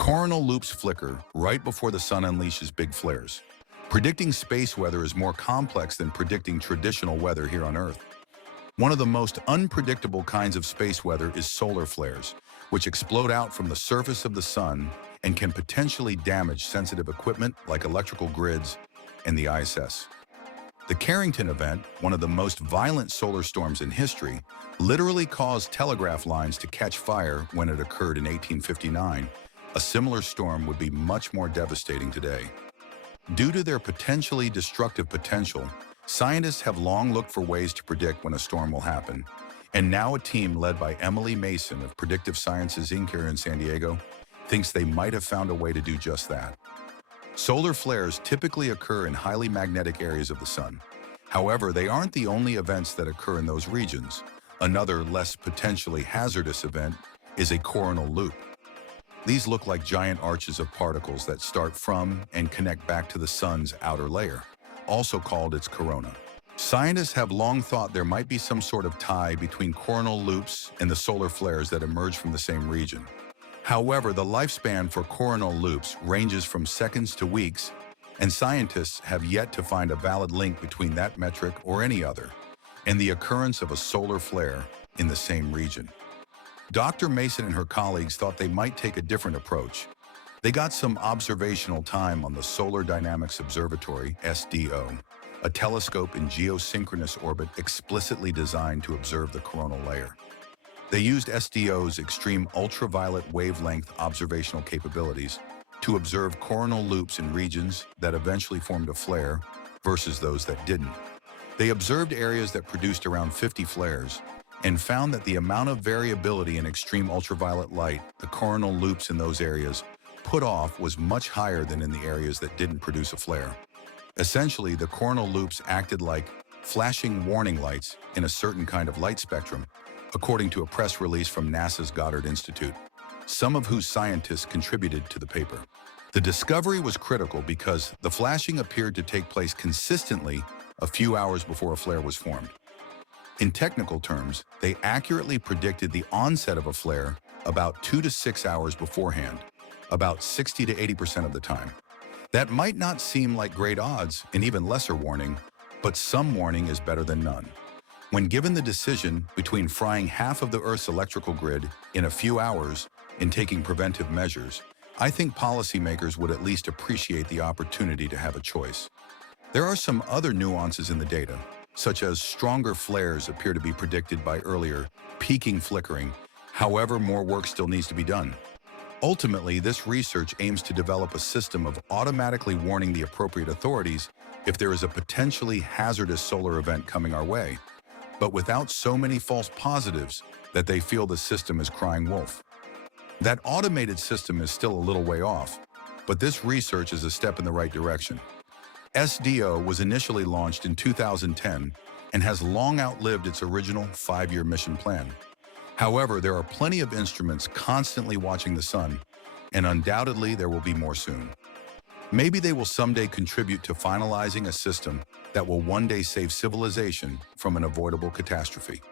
Coronal loops flicker right before the sun unleashes big flares. Predicting space weather is more complex than predicting traditional weather here on Earth. One of the most unpredictable kinds of space weather is solar flares, which explode out from the surface of the sun and can potentially damage sensitive equipment like electrical grids and the ISS. The Carrington event, one of the most violent solar storms in history, literally caused telegraph lines to catch fire when it occurred in 1859. A similar storm would be much more devastating today. Due to their potentially destructive potential, scientists have long looked for ways to predict when a storm will happen. And now a team led by Emily Mason of Predictive Sciences Inc. here in San Diego thinks they might have found a way to do just that. Solar flares typically occur in highly magnetic areas of the sun. However, they aren't the only events that occur in those regions. Another, less potentially hazardous event is a coronal loop. These look like giant arches of particles that start from and connect back to the sun's outer layer, also called its corona. Scientists have long thought there might be some sort of tie between coronal loops and the solar flares that emerge from the same region. However, the lifespan for coronal loops ranges from seconds to weeks, and scientists have yet to find a valid link between that metric or any other and the occurrence of a solar flare in the same region. Dr. Mason and her colleagues thought they might take a different approach. They got some observational time on the Solar Dynamics Observatory, SDO, a telescope in geosynchronous orbit explicitly designed to observe the coronal layer. They used SDO's extreme ultraviolet wavelength observational capabilities to observe coronal loops in regions that eventually formed a flare versus those that didn't. They observed areas that produced around 50 flares and found that the amount of variability in extreme ultraviolet light the coronal loops in those areas put off was much higher than in the areas that didn't produce a flare. Essentially, the coronal loops acted like flashing warning lights in a certain kind of light spectrum, according to a press release from NASA's Goddard Institute, some of whose scientists contributed to the paper. The discovery was critical because the flashing appeared to take place consistently a few hours before a flare was formed. In technical terms, they accurately predicted the onset of a flare about 2 to 6 hours beforehand, about 60 to 80% of the time. That might not seem like great odds and even lesser warning, but some warning is better than none. When given the decision between frying half of the Earth's electrical grid in a few hours and taking preventive measures, I think policymakers would at least appreciate the opportunity to have a choice. There are some other nuances in the data, such as stronger flares appear to be predicted by earlier, peaking flickering. However, more work still needs to be done. Ultimately, this research aims to develop a system of automatically warning the appropriate authorities if there is a potentially hazardous solar event coming our way, but without so many false positives that they feel the system is crying wolf. That automated system is still a little way off, but this research is a step in the right direction. SDO was initially launched in 2010 and has long outlived its original 5-year mission plan. However, there are plenty of instruments constantly watching the sun, and undoubtedly there will be more soon. Maybe they will someday contribute to finalizing a system that will one day save civilization from an avoidable catastrophe.